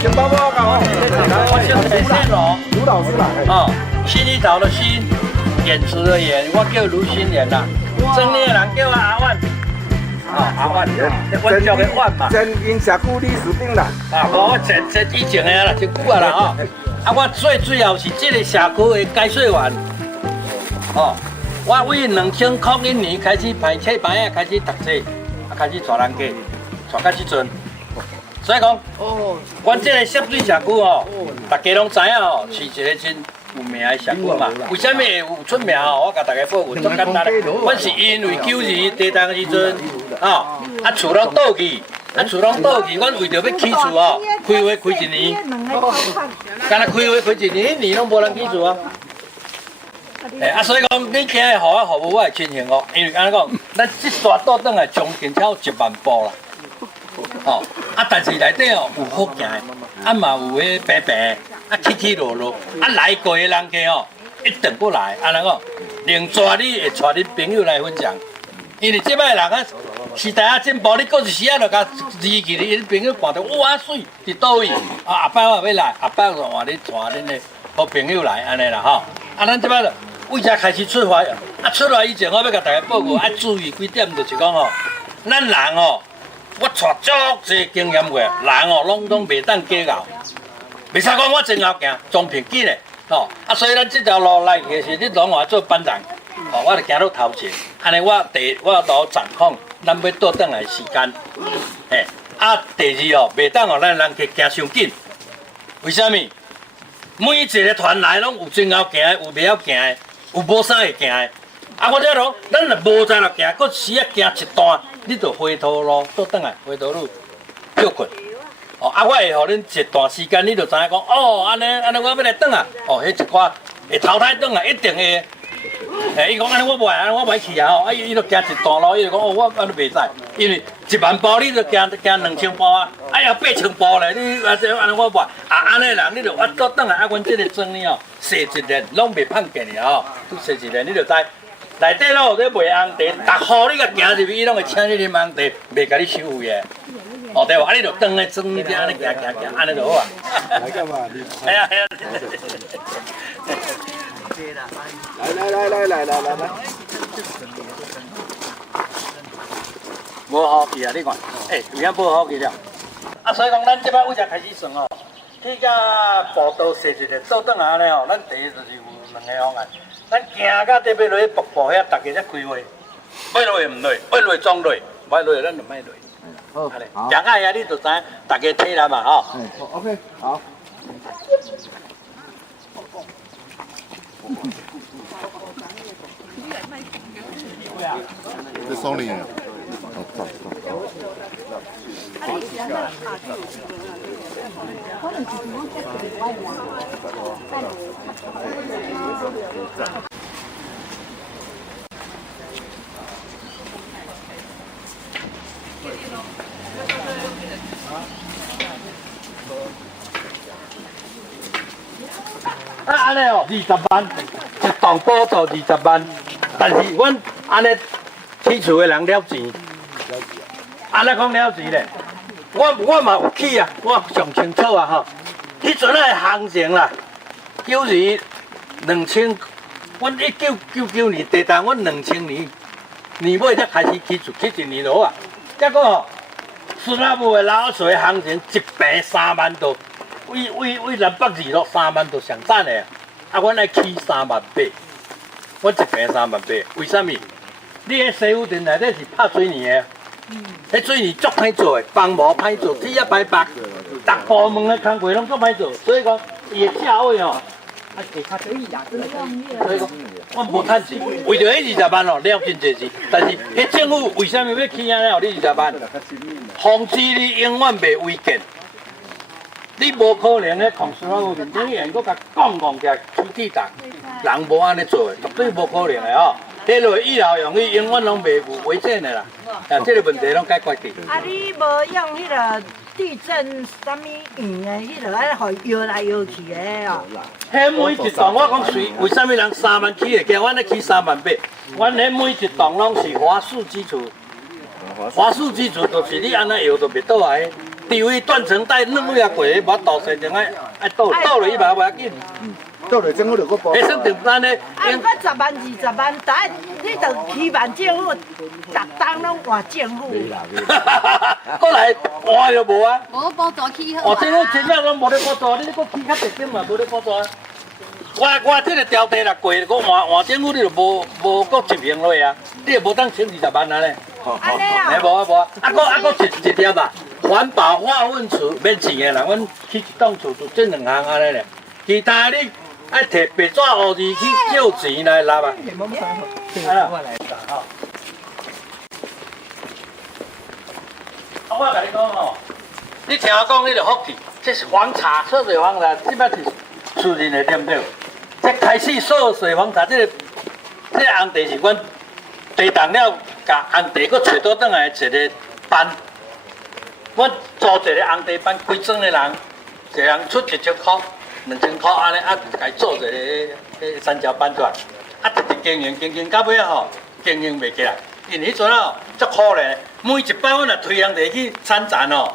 先帮我搞哦。我姓陈宪龙，卢老师啦。哦，新一岛的新，演词的演，我叫卢新元啦。正业人叫我阿万。阿万，我叫个万嘛。真因社区理事长啦。我这以前的啦，真久啊啦吼。我最主要是这个社区的解说员。我为2001年开始排册班啊，开始读册，开始带人家，带到即阵。所以讲，阮这个涉水社区大家拢知影是一个真有名的社区嘛。为什么会有出名我甲大家报文，足简单。阮是因为92地震时阵，厝拢倒去，厝拢倒去，阮为着要起厝开花开一年，干那开花开一年，迄年拢无人起厝所以讲，你今日互我服务，我会真幸福，因为安尼讲，咱这大岛转来将近超1万步啦。但是内底有好行的，嘛有迄平平，起起落落，来过的人家一定过来，安尼讲，另带你会带恁朋友来分享，因为即摆人时代进步，你过一时就甲离去你朋友看到哇水伫倒位，后摆我要来，后摆就换你带恁的好朋友来安尼啦吼。咱即摆就为遮开始出发，出来以前我要甲大家报告，注意几点，就是讲咱人我带足侪经验过，人拢袂当假熬，袂使讲我真后行，装平紧的，所以咱这条路来其实你拢我做班长，我就行到头前，安尼我都掌控咱要倒转来的时间，第二袂当咱人去行伤紧，为什么？每一个团来拢有真后行的，有袂晓行的，有无啥会行的。我这路，咱若无在路行，搁时行一段，你就回头路倒转来，回头路休困。我会互恁一段时间，你就知影讲，安尼我要来转啊。迄一寡会淘汰转来，一定会。伊讲安尼我袂去啊。伊就行一段路，伊就讲我安尼袂使，因为1万步你就行2000步啊。要8000步咧，你安尼我袂。安尼人你就倒转来，阮这个庄呢踅一年拢袂碰见的踅一年你就知。内底拢有咧卖红茶，逐户你甲行入去，伊拢会请你啉红茶，袂甲你收费的。对无？你就转咧转呢安尼行，安尼就好啊。来干嘛？哎呀！来。无好去啊！你看，有影无好去了。所以讲，咱即摆为啥开始算去甲步道踅一个倒转来安尼咱第一就是有2个方案。咱行到底要落去瀑布遐，大家才开会。要落唔落，要落装落，歹落咱就莫落。好，行到遐你就知，大家体力嘛OK， 好。这松林。安尼20万，一栋补助20万，但是阮安尼起厝的人了钱，安尼讲了钱咧，我嘛有起啊，我上清楚啊迄阵的行情啦，92、2000，阮1999年地震，阮2000年尾才开始起厝，起1年就好啊。结果孙阿母的老厝的行情一平3万多。为南北二路3万都上赞的阮来起3万8，阮一平3万8，为什么？你迄西府镇内底是拍水泥的，迄水泥足歹做的，房无歹做，铁也歹拔，逐部门的工课拢足歹做，所以讲伊的价位所以讲我无趁钱，为着迄20万了真侪钱，但是迄政府为什么要起安尼互你20万？防止你永远袂违建。你无可能咧，控诉我面顶人搁甲讲起来出气重，人无安尼做的，绝对无可能的迄落以后用去永远拢袂有违建的啦。这个问题拢解决去。你无用迄个地震啥物用的迄落来，互摇来摇去的迄每一栋我讲随，为什么人3万起会起？阮咧起3万8，阮迄每一栋拢是华数基础。华数基础就是你安尼摇就袂倒来。除非断层带软尾啊过，无倒细定爱倒落去嘛，无要紧。到了政府就搁包。迄算订单呢？啊，不10万20万，但你就期望政府，逐当拢换政府。过来换就无啊。无补助起好哦，这个真正拢无咧补助，你搁起较特点嘛，无咧补助啊。我这个条地若过，搁换政府，你就无搁执行落啊，你就无当千20万啊咧。安尼啊？无啊无啊，搁一条啊，环保化粪池免钱的啦，阮去一栋厝就这2项安尼咧，其他你爱摕白纸黑字去借钱来纳啊。我甲你讲吼，你听我讲，你就福气，这是黄茶，涉水黄茶，即摆是私人的，对不对？这开始涉水黄茶，这个红茶是阮地动了，甲红茶搁找倒转来一个班。阮租一个红茶班，规庄的人，一个人出1000块、2000块安尼，家做一个3条班出来，直直经营到尾吼，经营袂起来，因为迄阵哦，足可怜，每一摆阮若推红茶去参展哦。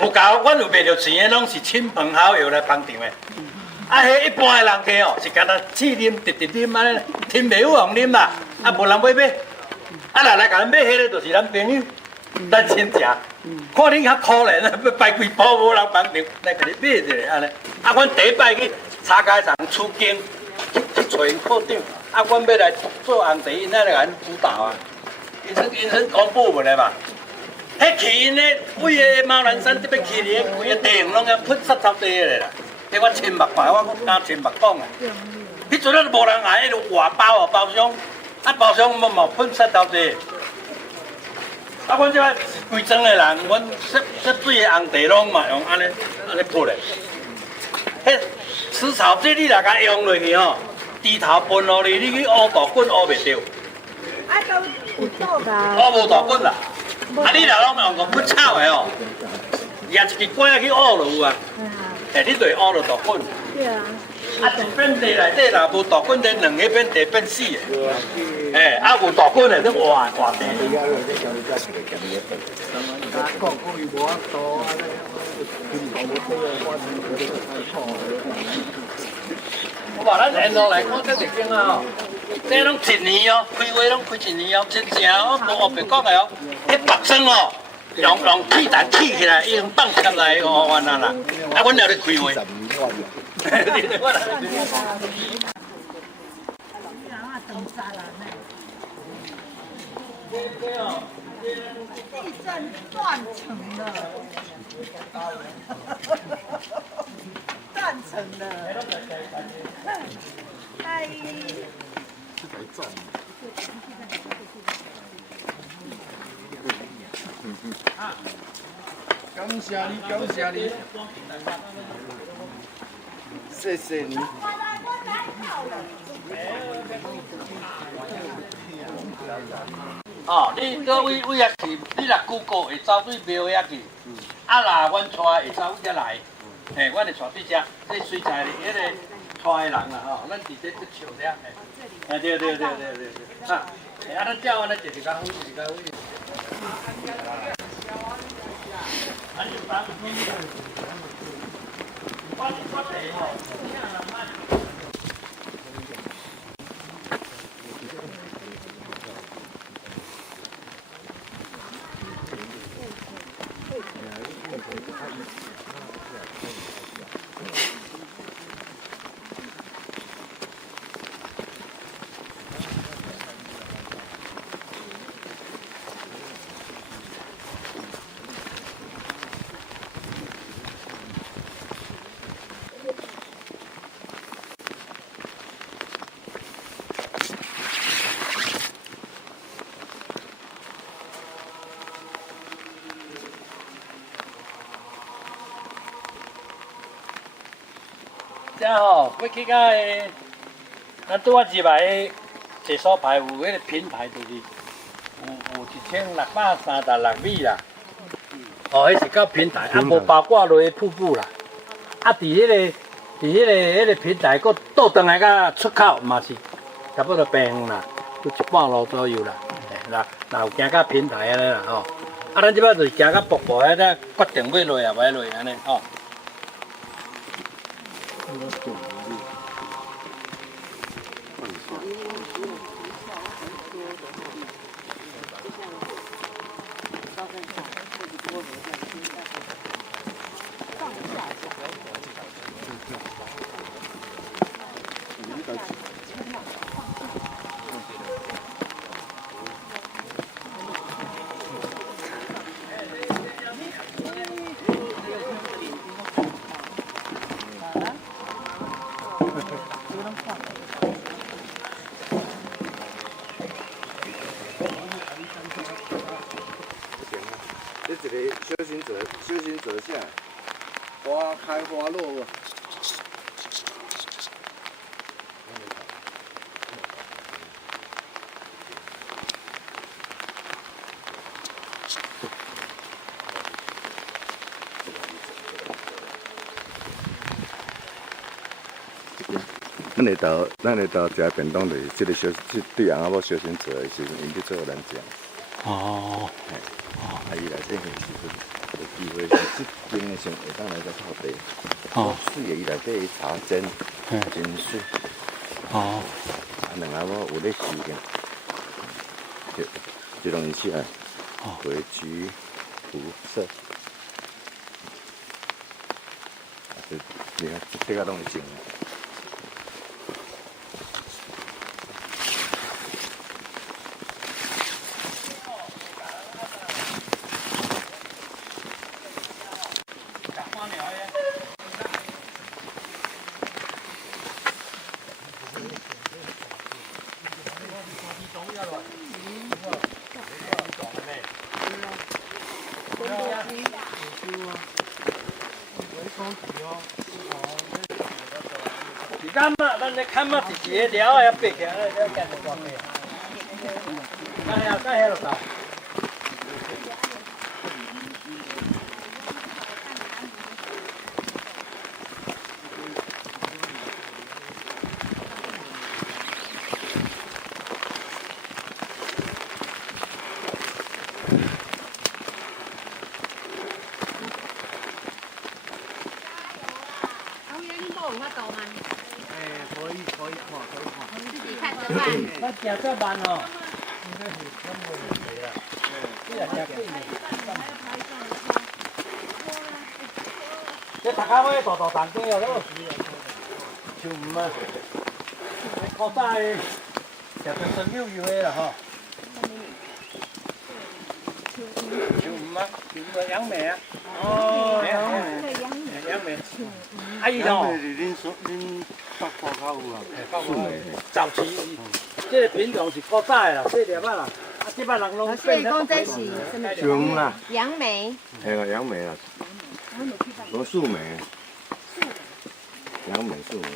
有搞，阮有卖着钱的，拢是亲朋好友来捧场的。迄一般的人客哦，是干那试啉、直直啉安尼，听袂有互啉啦，无人买。若来甲咱买迄个，就是咱朋友、咱亲戚。看恁较可怜啊，要摆几包无人捧场，来甲你买一个安尼。阮第一摆去茶街场出境，去找因课长。阮要来做红茶，因来甲咱主导啊。因算公部门的嘛。迄去因咧，为个猫兰山这边去咧，规个地方拢要喷杀草地个啦。迄我亲目看，我敢亲目讲啊。迄阵啊，无人爱，迄个外包包厢，包厢冇喷杀草地。阮这摆规庄的人，阮说水的红茶拢嘛用安尼喷的。迄吃草剂你若甲用落去吼，低头喷落去，你去乌大滚乌袂着。都有倒噶。乌无大滚啦。你若拢用个喷草的哦，拿一支管去乌就有啊。你就乌就大滚。对啊。一片地内底若无大滚地，两个片地变死的。有大滚的，你换地。我话咱沿路来看这地景啊，这拢1年哦，开会拢开1年哦，真正哦，无白讲的哦。迄白霜哦，用气弹气起来，已经放出来哦，完啦啦。阮了咧开会。地震断层了，断层了，哎。感谢你，谢谢你。你搁位遐去，你若Google会走对庙遐去，若阮带会走遮来，阮会带你遮，这水菜哩，迄个带的人啦吼，咱直接去笑遮，对，咱照安尼一家伙。遮吼，要去到咱拄仔入来的一所牌有迄个品牌，就是有1636米啦。迄是到平台，无包括落去瀑布啦。伫迄个平台，佫倒转来到出口嘛是差不多平啦，有1半路左右啦。若有行到平台安尼啦吼，啊，咱即摆就是行到瀑布遐，才决定要落啊，袂落安尼吼。这一个小心折下来，花开花落。咱下昼食便当就是这个对翁仔某小心做的时阵，因去做互咱食。哦。伊内底是有机会是这边的先会当来个泡茶。哦。水的伊内底的茶煎，真水。哦。两仔某有咧时间，就容易起来。桂菊、胡色。你看，这个拢会整。是干嘛？咱咧看嘛，是一个料啊，要背起来，要干得光的。干遐落到。我行这慢哦。这头壳尾大长茎哦，像唔啊，古早的食成春柳油的啦吼。像唔啊，像杨梅啊。哦，杨梅。啊，伊吼。恁北部较有啊？早期。这个品种是古早的啦，细粒仔啦，啊，即摆人拢变。所以讲这是什么？姜啦，杨梅。系啦，杨梅啦，罗树梅，杨梅树梅。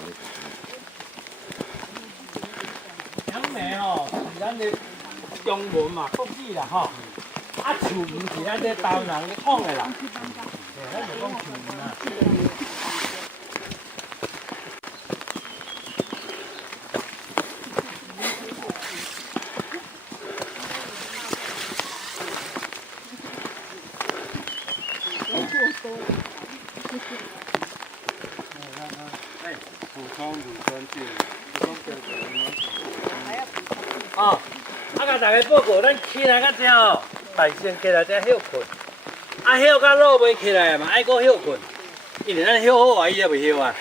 杨梅哦，是咱的中文嘛，国语啦吼。啊，树梅是咱这台湾人讲的啦。咱就讲树梅啦。哦，啊，甲大家报告，咱起来到这哦，大先起来才休困，啊休到落尾起来嘛，爱搁休困，因为咱休好啊，伊还袂休啊。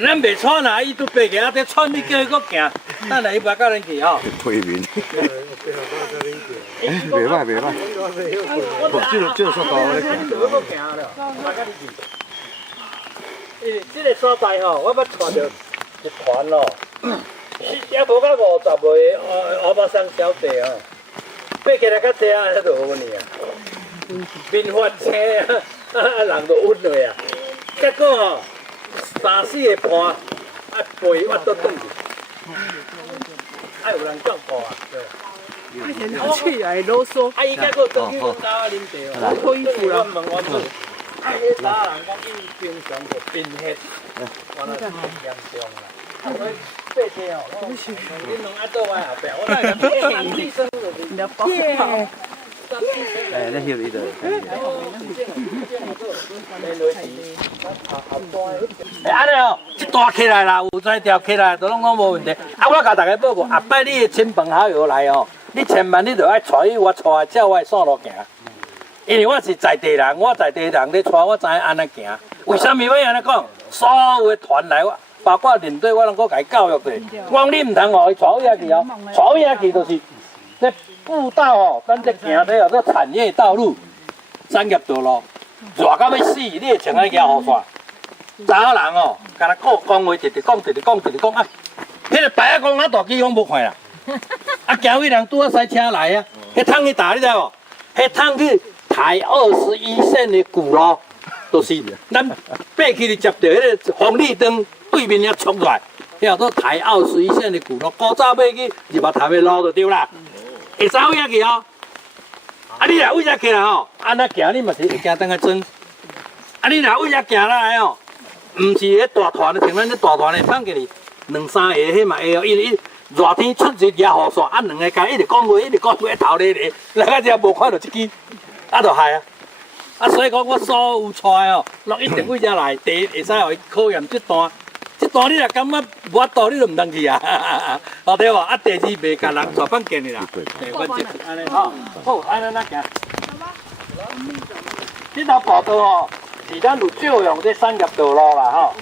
咱袂喘啊，伊拄爬起来，在喘，你叫伊搁行，等下伊跋到恁去吼。推面。袂歹袂歹，这速度咧行。这个所在吼，我捌带着一团咯，也无到50个欧巴桑小弟哦，爬起来较济啊，迄就好呢啊，面发青啊，人就晕落啊。结果吼，3、4个伴背挖倒转去，有人照顾啊，对。他去来啰嗦。伊结果倒去阮家啊啉茶哦，脱衣服了。我问，迄早人讲伊平常就贫血，完了严重啦。所以爬车哦，恁两爱倒来后壁，我来讲，医生就是。哎，那翕伊的。哎，安尼哦，一大起来啦，有才调起来，都拢无问题。啊，我甲大家报告，下摆你的亲朋好友来哦，你千万你着爱带伊我带照我的线路行，因为我是在地人，我在地人咧带我知影安尼行。为什么要安尼讲？所有的团来，我包括领队，我拢搁甲伊教育过。我讲你唔通互伊带位遐去哦，带位遐去就是这步道哦，咱这行这哦，这产业道路、产业道路，热到要死，你会穿安尼摇雨伞。查某人哦，甲他讲话，直直讲，啊，迄个白啊讲，咱大机讲无看啦。啊，行位人拄啊塞车来啊，迄趟去打你知无？迄趟去台21线的旧路，就是咱爬起去接到迄个红绿灯对面遐冲出来，遐做台21线的旧路，古早爬去入目潭的路就对啦。会走遐去哦。啊，你若为遮起来吼，安那行你嘛是会惊当个转。啊，你若为遮行来哦。毋是迄大团的，像咱这大团的放给你2、3个，迄嘛会哦。因为热天出一摇雨伞，啊2个间一直讲话，一头咧咧，来到遮无看到一支，啊就害啊。啊，所以讲我所有带哦，拢一定为遮来，第一会使互伊考验这段你若感觉无法度，你就毋通去啊，哦对无？啊，第二袂甲人带放见的啦。对，阮这安尼吼，好，安尼咱行。这条步道哦。是咱有照用这产业道路啦吼。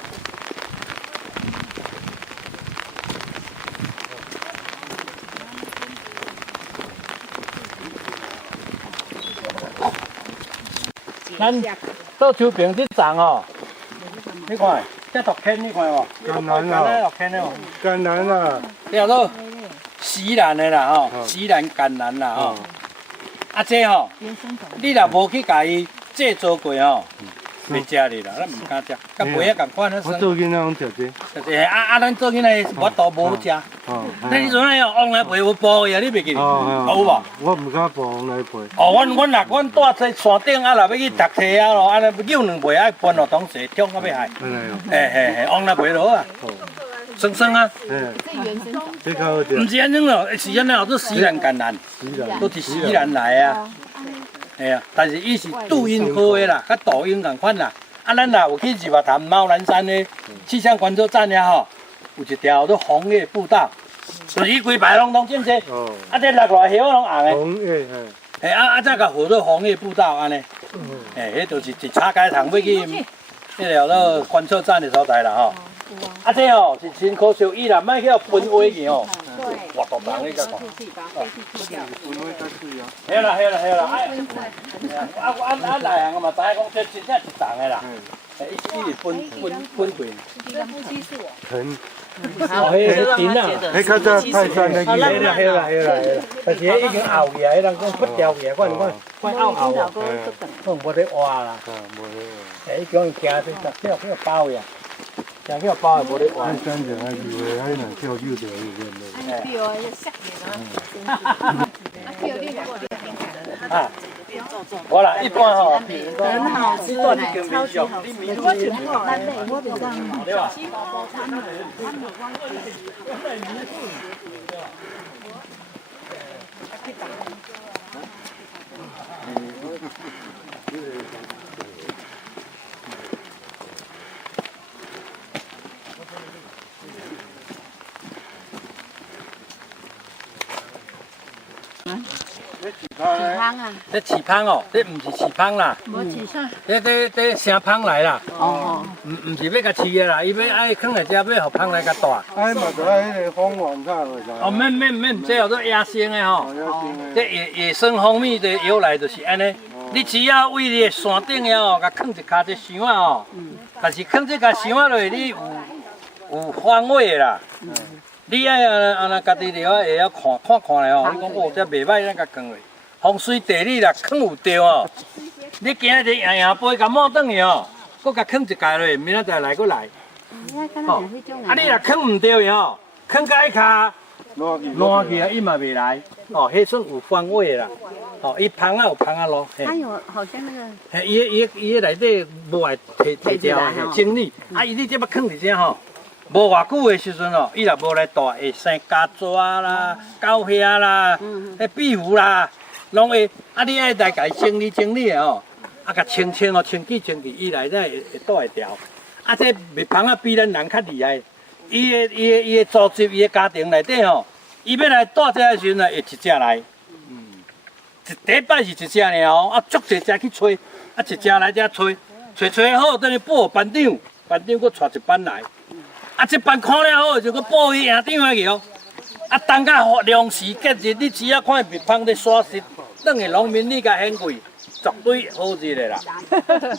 咱到树坪这站哦，你看，这毒坑你看无？甘蓝啊，毒坑哦。甘蓝啊，叫做西兰的啦吼，西兰甘蓝啦吼。啊，这吼，你若无去甲伊制作过吼。袂食哩啦，咱唔敢食，甲肥啊共款啊。我做囡仔拢食这。就是咱做囡仔我都无食。那你阵哎哦，往来肥有包呀，你袂记哩？有无？我唔敢包往来肥。哦，阮住在山顶啊，若要去读册啊咯，安尼扭两背爱搬落同时冲到要害。嘿，往来肥落啊。酸酸啊。这较好食。唔是安尼咯，是安尼哦，做西兰甘蓝，都是西兰来啊。哎啊，但是伊是杜英好的啦，甲杜英共款啦。啊，咱若有去日月潭猫南山的气象观测站遐吼，有一条做红叶步道，就是伊规排拢种这。啊，这落来叶拢红的。红叶，哎啊，再甲号做红叶步道安尼。哎，迄就是一叉街头要去迄条做观测站的所在啦吼。啊，这吼是真可惜，伊若莫去分位去吼。活动人你甲讲。嘿啦，啊内行我嘛知影讲这真正一重的啦，伊是分过。藤。哦，迄藤啊，迄较早泰山那个。嘿啦，但是迄已经拗去啊，迄人讲不掉去啊，看拗啊，无得活啦。伊讲伊行这叫包呀。像叫包也无咧玩。山上还以为还能钓鱼的有啊，我啦，一般吼，很好吃，超级你民俗对吧？这起芳哦，这唔是起芳啦，这生芳来啦。哦，唔是要甲饲的啦，伊要爱放在遮，要互芳来甲带。哎嘛，就爱迄个蜂王菜个啥？哦，免，这叫做野生的吼。这野生蜂蜜的由来就是安尼。你只要为你的山顶遐哦，甲放一卡这箱啊哦，但是放这卡箱啊落，你有方位的啦。你爱安那家己了会晓看咧吼，你讲哦，这袂歹，咱甲放落。风水地理啦，放有对哦。你今日硬杯甲摸转去哦，搁甲放一盖落，明仔载来搁来。哦，啊你若放唔对吼，放到一卡烂去啊，伊嘛袂来。哦，迄算有方位啦。哦，伊芳啊有芳啊路。它有好像那个。嘿，伊内底无爱摕掉整理，啊伊你这要放伫遮吼。无偌久的时阵哦，伊若无来带，会生家蛇啦、狗血啦、迄壁虎啦，拢会，啊，你爱来家整理整理的吼，啊，甲清清哦，清气，伊内底会倒会调。啊，这蜜蜂啊比咱人较厉害，伊的组织，伊的家庭内底吼，伊要来带这的时阵呢，会一只来。第一摆是一只尔哦，啊，足侪只去找，啊，一只来遮找好，等于报班长佫带一班来，啊，这班看了好就佫报去营长去哦，啊，等到粮食结日，你只要看蜜蜂在耍食，等于农民你甲显贵，绝对好日的啦，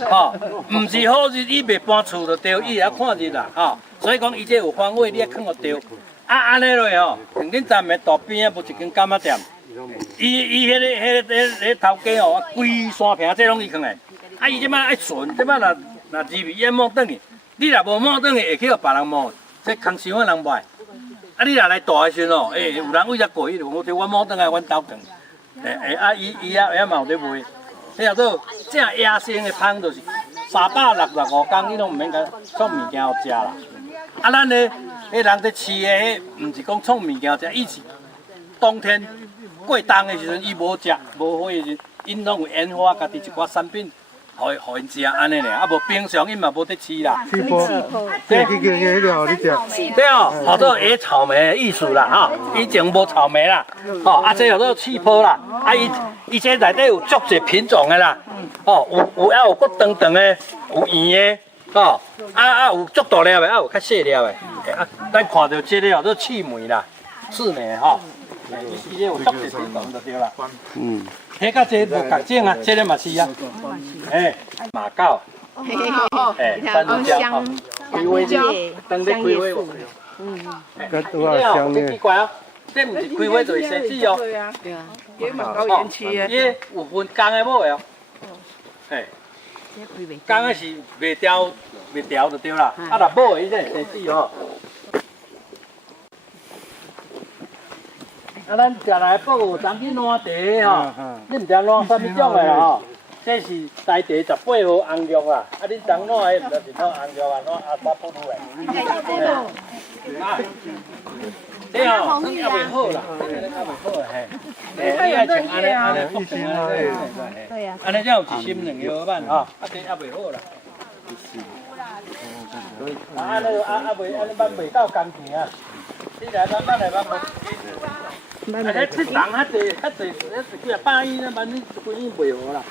吼，毋是好日，伊袂搬厝就对，伊也看日啦，吼，所以讲伊这有方位，你也放互对，啊，安尼落吼，像恁站的大边啊，无一间柑仔店。伊迄个头家哦，规山坪这拢伊放的。啊，伊即摆爱顺，即摆若入去淹没转去，你若无摸转去，会去互别人摸，这空伤的人歹。啊，你若来大的时阵哦，有人为遮过去，我我摸转来阮兜转。啊，伊也嘛有咧卖。迄叫做正野生的蜂，就是365天，你拢毋免甲创物件互食啦。啊，咱咧，迄人咧饲的，毋是讲创物件互食，伊是冬天。过冬的时阵，伊无食无火的时阵，因拢有研发家己一寡产品，互因食安尼尔。啊，无平常因嘛无得饲啦。气泡，对，去迄个你食。对哦，叫做野草莓的意思啦，哈，以前无草莓啦，吼，啊，这叫做气泡啦，啊，伊这内底有足侪品种的啦，吼，有骨长长的，有圆的，吼，有足大粒的，有较细粒的，啊，咱看到这个叫做刺梅啦，刺梅吼。伊这有足侪品种就对啦。迄甲这无共种啊，这个嘛是啊。马告，山猪椒，开花的，当咧开花无？搿拄好香呢。奇怪哦，这毋是开花就是生籽哦。对啊，也蛮高原期的。伊有分公的母的哦。公的是袂调就对啦，啊，若母的伊才生籽哦。啊，咱食来报有当去烂茶吼，你毋知烂啥物种的啦吼？这是台茶18号红玉啦，啊，恁当烂的毋知是烂红玉啊，烂阿萨布鲁的。啊，这吼，算还袂好啦，还袂好的嘿。你爱像安尼福建安尼，对啊，安尼才有一心两药板吼，啊，这还袂好啦。啊，安尼袂安尼板袂到工钱啊，你来咱来板无。啊！这人较济，几啊百亿，万你规年袂好啦。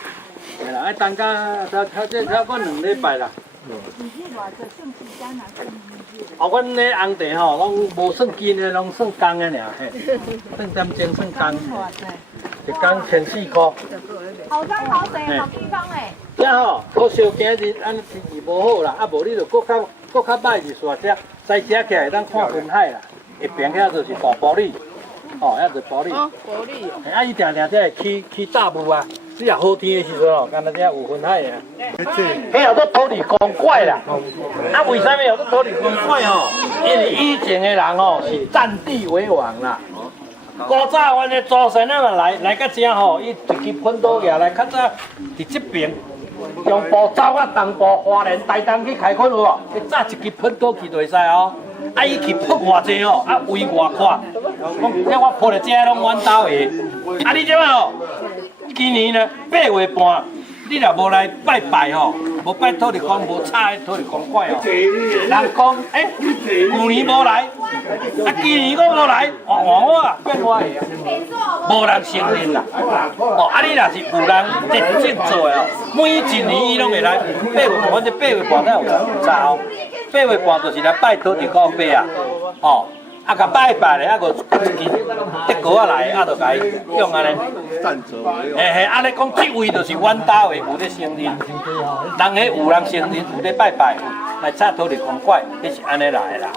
係啦，等甲这超过2禮拜啦。阮咧紅茶吼，攏無算斤的，攏算公的爾，嘿，算點鐘算公，一公1400。後生好勢，好地方誒。這吼，可燒今日安尼天氣無好啦，啊無你就佫較歹是煞只，再食起來咱看雲海啦，一邊遐就是大玻璃。哦，遐是玻璃。哦，玻璃。啊，伊定定这起大雾啊，只要好天的时阵哦，敢若这有云海啊。迄叫做土地公怪啦。啊，为啥物叫做土地公怪哦？因为以前的人哦是占地为王啦。古早阮的祖先啊嘛来到遮吼，伊一支喷刀举来，较早伫这边。中部走啊，东部花莲、台东去开垦有无？伊早一支喷刀去就会使哦。啊，伊去扑偌济哦，啊围偌宽，讲我扑的这拢阮兜的。啊，你即摆哦，今年呢8月半，你若无来拜拜吼，无拜土地公，无插土地公怪哦。人讲，旧年无来，啊今年佫无来，换我啊变我的啊，无人承认啦。哦，啊你若是有人认真做的哦，每一年伊拢会来8月半，反正8月半才有查8月半就是来拜土地公伯啊，哦，啊甲拜咧，啊个一支德哥啊来，啊就甲伊用安尼。嘿，安尼讲，这位就是阮兜的有咧承认，人迄有人承认有咧拜拜，来插土地公怪，迄是安尼来啦。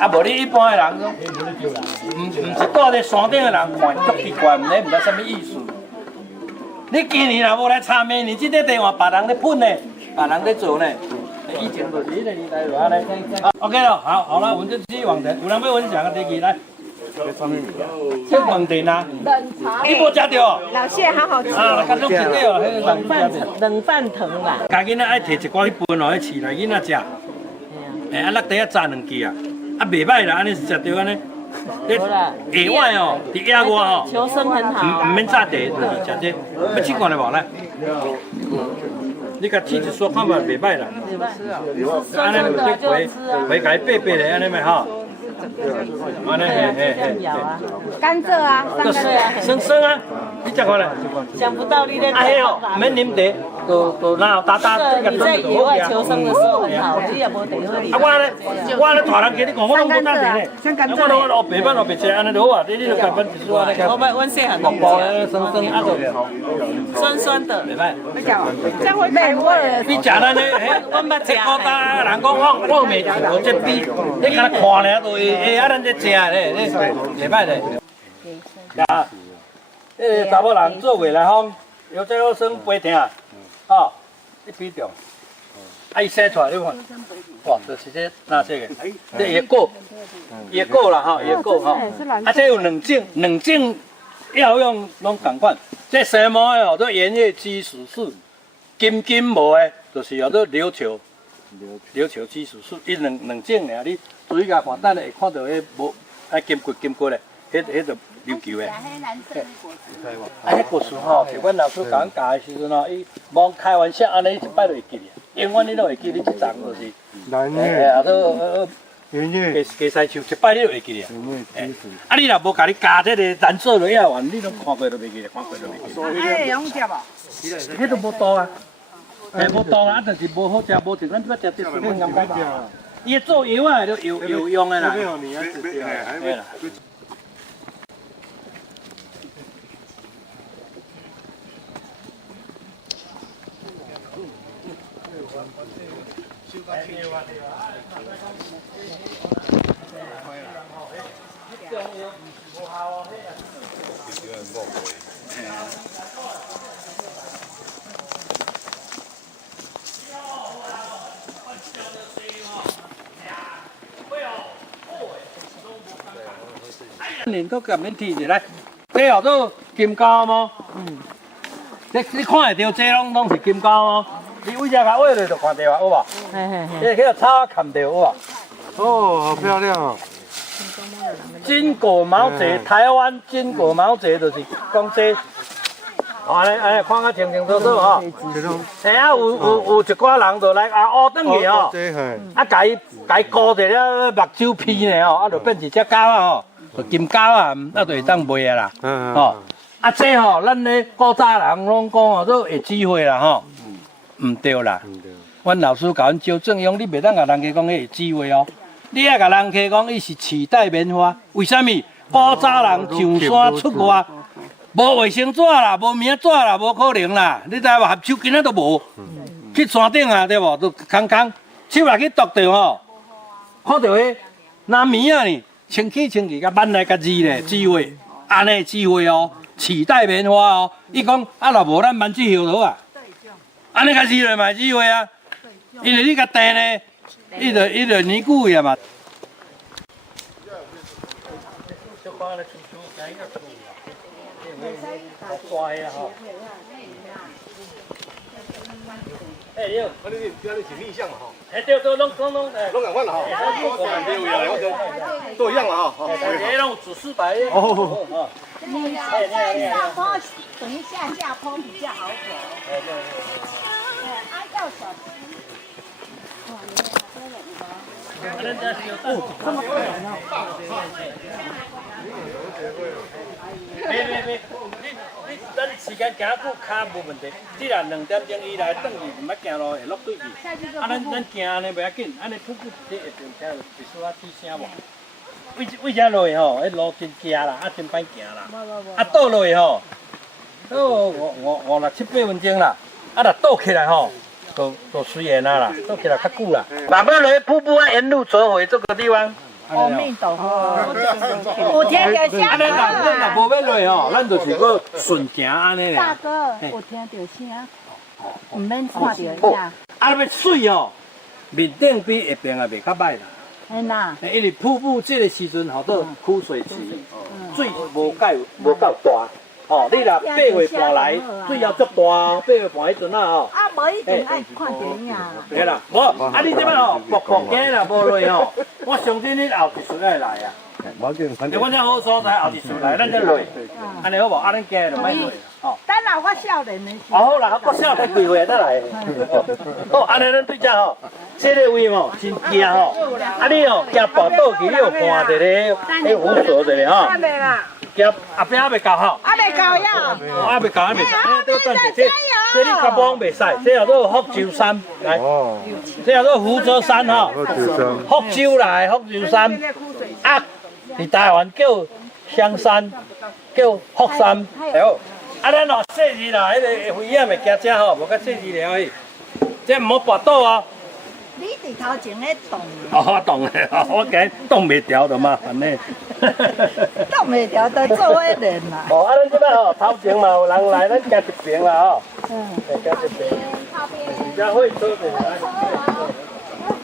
啊无你一般的人，毋是住伫山顶的人看足奇怪，毋知啥物意思。你今年若无来插明年，即个地方别人咧喷呢，别人咧做呢。以前就是迄个年代就安尼。OK 了，好了，我们就继续往前。有人要分享个题来。这饭店啊，你无食到？老蟹好好吃。啊，甲种食到，迄冷饭藤啦。家囡仔爱摕一寡去分落去饲来囡仔食。啊，落地啊炸2支啊，啊袂歹啦，安尼食到安尼野外哦，伫野外哦，求生很好。唔免炸茶，就是食这，要试看咧无来？你甲试一撮看嘛，袂歹啦。安尼就回改白白的安尼咪吼。安尼嘿。甘蔗啊，甘蔗啊，生生啊，你食看咧？想不到你在啊嘿哦，免啉茶，都哪有打这个你在野外求生的时候很好，你也无茶喝你。啊，我咧大人家你讲，我拢无打茶咧。我拢学白板学白切，安尼就好啊。你就甲分一撮安尼个。我们细汉薄薄的生生啊，就酸酸的，袂歹。这样会美味。比食咱咧，迄古早人讲我袂食无这比，你敢看咧都会啊，咱这食咧，袂歹咧。啊，查某人做未来方，有这好生飞艇，哦，一比重，啊伊生出来你看，哇，就是这哪色个？这野果，野果啦吼，野果吼，啊这有两种药用拢共款，这蛇毛的哦，做盐叶基础素，金毛的，就是叫做琉球基础素，伊两种尔，你注意甲看，等下会看到迄无啊金骨的，迄就琉球的。啊，迄故事吼，是阮老师甲阮教的时阵吼，伊无开玩笑，安尼一摆就会记哩，永远你都会记，你一丛就是。蓝叶、啊，都圆叶、鸡西树，一摆你就会记哩。啊，你若无甲你加这个蓝色的药丸，你拢看过都袂记哩，看过都袂记。哎，用食无？迄都无毒啊，无毒啊，但是无好食，无食，咱即摆食这水果感觉。伊做药啊，就有用的啦。嘿啦。恁都甲恁提起来，这叫做金胶吗？这你看会到，这拢是金胶吗？你为啥甲画落就看到啊？有无？这个草看到有无？哦，好漂亮哦！金果毛节，台湾金果毛节就是讲这，安尼看较清清楚楚吼。嘿啊，有一寡人就来啊乌转去吼，啊，甲伊固一了目睭皮呢吼，啊，就变一只狗啊吼，就金狗啊，啊，就会当卖啊啦。吼，啊，这吼，咱咧古早人拢讲吼，都会机会啦吼。唔对啦，阮老师甲阮纠正用，你袂当甲人家讲迄会机会哦。你要甲人家讲，伊是脐带棉花，为什么？古早人上山出外，无卫生纸啦，无棉纸啦，无可能啦。你知无？合手巾仔都无，去山顶啊，对无？都空手来去剁着吼，看到迄拿棉啊呢，清气，甲挽来甲字咧，智慧，安尼智慧哦，脐带棉花哦。伊讲啊，若无咱万子叶落啊，安尼甲字落嘛智慧啊，因为你甲订呢。伊就年久呀嘛。哎，对，啊，你是逆向嘛吼？哎，对，拢共款啦吼。都一样了哈。哎，拢指示牌。哦。你上坡，等一下坡比较好走。要小心。这么快呢？别，咱时间行久，脚无问题。既然2点钟以来转去，唔要行路会落对去。啊，咱行安尼袂要紧，安尼噗这下边听就说啊起声无。为啥落去吼？迄路真惊啦，啊真歹行啦。啊倒落去吼，倒5、6、7、8分钟啦。啊，若倒起来吼。都随缘啦，倒起来较久啦。慢慢来，瀑布啊，沿路走回这个地方。阿弥陀佛，有听到声。安尼咱若无要落吼，咱就是搁顺行安尼大啦。哥，有听到声，唔免看到声。啊，要水吼，面顶比下边也袂较歹啦。哎呐，因为瀑布这个时阵吼，都枯水期，水无够大。哦，你若8月半来，水要足大哦，8月半迄阵啊吼。啊，无一定爱看到影。对啦，无啊，你即摆吼，薄薄惊啦，无落去吼，我相信你后一顺爱来啊。冇见反阮遮好所在后伫厝内，咱再落，安尼好无？啊，咱今日就莫落。哦。等下我少年的时哦，好啦，我少睇几岁再来。好，安尼咱对遮吼，这个位吼真惊吼。啊，你吼行步倒去，你有看一个迄扶手一个吼。未啦，行后壁还未到吼。还未到呀。还未到，还未使。这转者，这你根本袂使，这叫做福州山，来，哦，这叫做福州山吼。我就说，福州来福州山，啊，伫台湾叫香山，叫福山。好，啊，咱哦细日啦，迄个危险袂惊遮吼，无甲细日了去，这毋好跋倒哦。你伫头前咧动，哦，动诶，我惊动袂调就麻烦咧。动袂调就做迄练啦。哦，啊，咱即摆吼头前嘛有人来，咱行一边啦吼。行一边。靠边。加会车的来。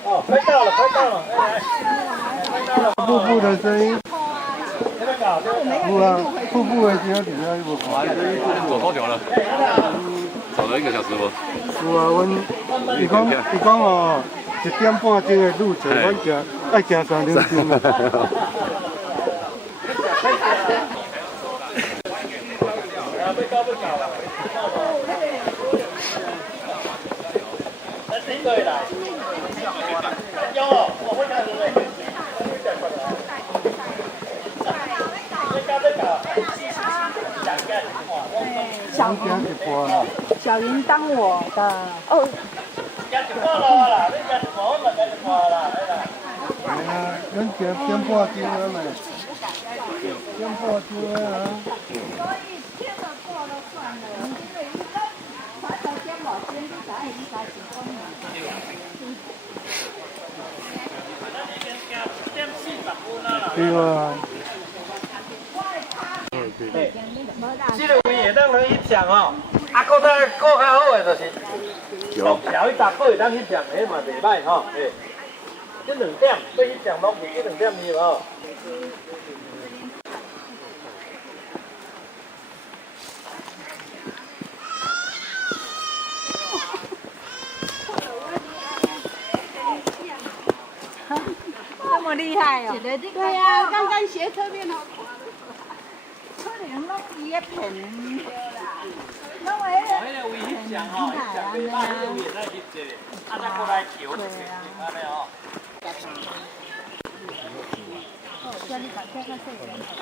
哦，快到了，快到了，来。瀑布的声音，这边搞，这边搞。有啊，瀑布的声音底下有无？走多久了？走了1个小时不？有啊，伊讲哦，1点半钟的路程，阮行爱行3点钟啊。小云当我的哦。哎呀，咱行1点半钟啊嘛，1点半钟啊。对啊。这个位会当能翕相吼，啊，搁较好诶就是路桥迄搭搁会当翕相，迄嘛袂歹吼，嘿。这2点要翕相落去，这2点翕吼。这么厉害哦！对呀，刚刚斜侧面好。可能拢伊个片，拢哦，迄个位翕相吼，翕相袂歹，迄个位咱翕一个，啊再过来桥一个，安尼吼。叫你把这个碎人好。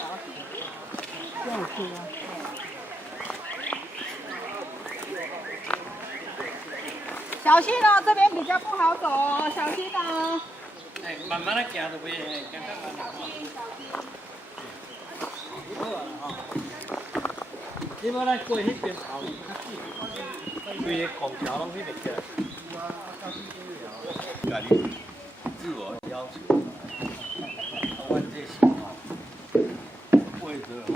小心哦，这边比较不好走哦，小心哦。哎，慢慢的行就袂，行较慢啦。好啊吼，你要咱过迄边头较紧，规个拱桥拢翕袂起来。家己自我要求，阮这是吼，为着吼。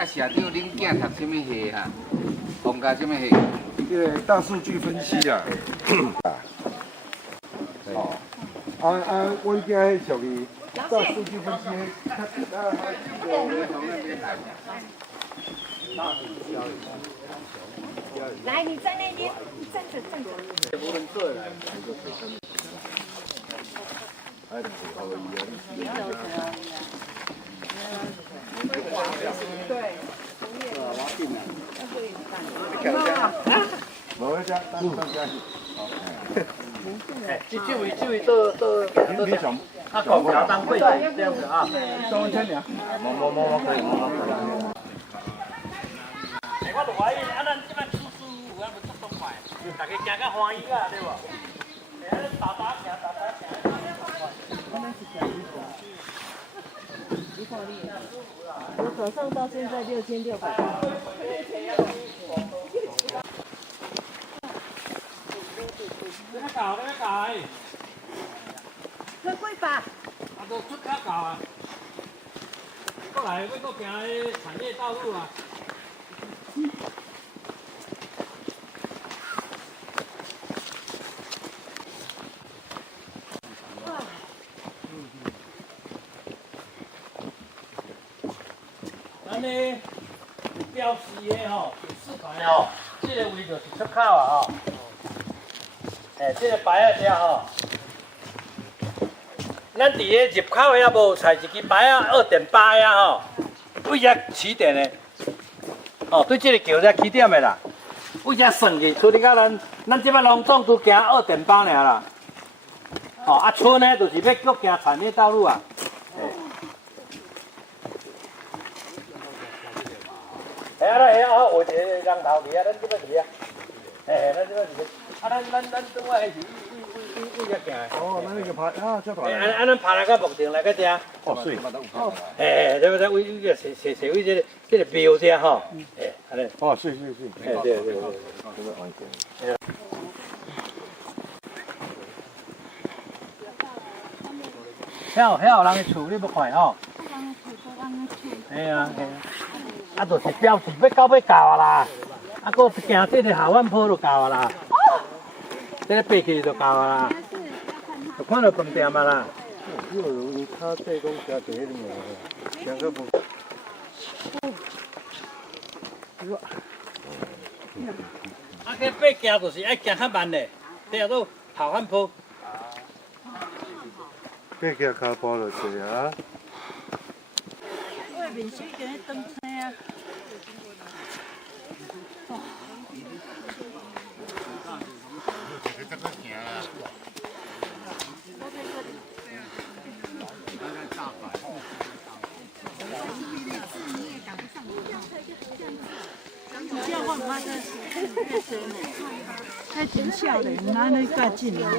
啊，社长，恁囝读什么系哈？放假什么系？这个大数据分析啊。哦。阮囝迄属于大数据分析，来，你在那边，站着站着。无迄只，这位都你想，啊，拱桥当柜这样子啊。收1千2。冇可以。哎，我就怀疑，啊，咱即摆舒舒服服，啊，无足爽快，大家行较欢喜啊，对无？哎，打行。我早上到现在6600。你搞，哎。这贵吧？啊，都出较搞啊。过来，要搁行迄产业道路啊。咱呢标示的吼，指示牌吼，这这个位就是出口啊吼。这个牌仔遮吼，咱伫个入口遐无踩一支牌仔2.8呀吼，为遐起点的，哦，对这个桥遮起点的啦，为遐算去，处理到咱即摆龙洞都行2.8尔啦，哦，啊村呢就是要搁行产业道路啊，哎啊，哎啊，有一个人头伫啊，咱即摆伫啊，咱即摆伫啊，咱拄仔迄是为遐行的。哦，那个爬啊，这大。咱爬来到目的来到遮。哦，水。对不对？为为这个庙遮吼，安尼。哦，水。对。遐有人的厝，你要看吼。啊，就是标示要到啊啦，啊，搁行这个下湾坡就到啊啦，这个爬起就到啊啦，就看到饭店啊啦。又有他这公家这里面，两个不。啊，这爬行就是爱行较慢的，这都下湾坡。这个卡包了这啊。外面水给登车啊。还真少嘞，哪里介近啊？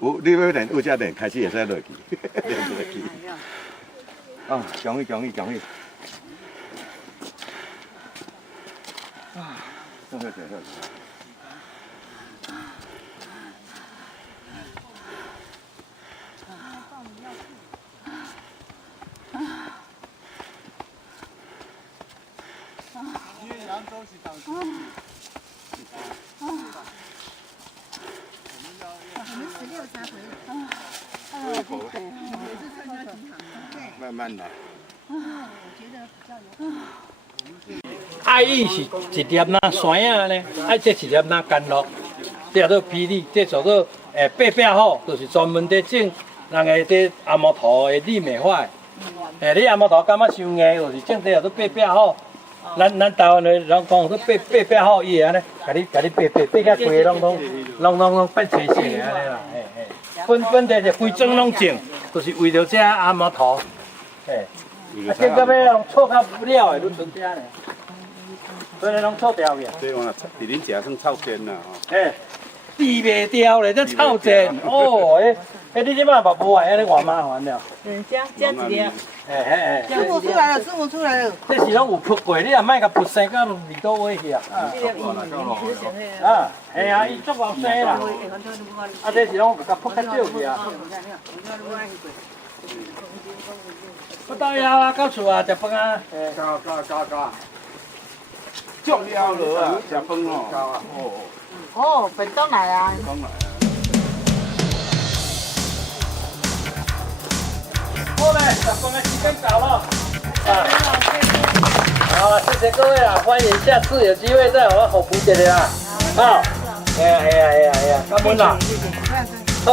有，你要练，有只练，开始会使落去，练落去。啊，强去。啊，好。慢慢来。爱意是一粒那山啊呢，爱这一粒那甘露，这做霹雳，这做做八好，就是专门在整人个这阿毛头的理美化的。你阿毛头感觉伤硬，就是整这做八好。咱台湾的人讲说八好，伊会安尼，甲你八甲规个拢变青色的安尼啦，本地就规整拢种，就是为着这阿毛头，啊，整到尾拢错较不了的，愈剩这呢，所以拢错掉去。这话伫恁食算臭煎啦吼。治袂掉咧，这臭煎哦，你即摆嘛无爱安尼偌麻烦了。加一粒。师傅出来了。这是拢有扑过，你也莫甲扑生到离岛尾去啊。系啊，伊足够生啦。啊，这是拢甲扑较少去啊。我到遐啊，到厝啊，食饭啊。加。足了落啊，食饭哦。哦，便当来啊。好嘞，食饭的时间到了。好，谢谢各位啦，欢迎下次有机会再我好福一下啦。好，哎呀，感恩啦。好。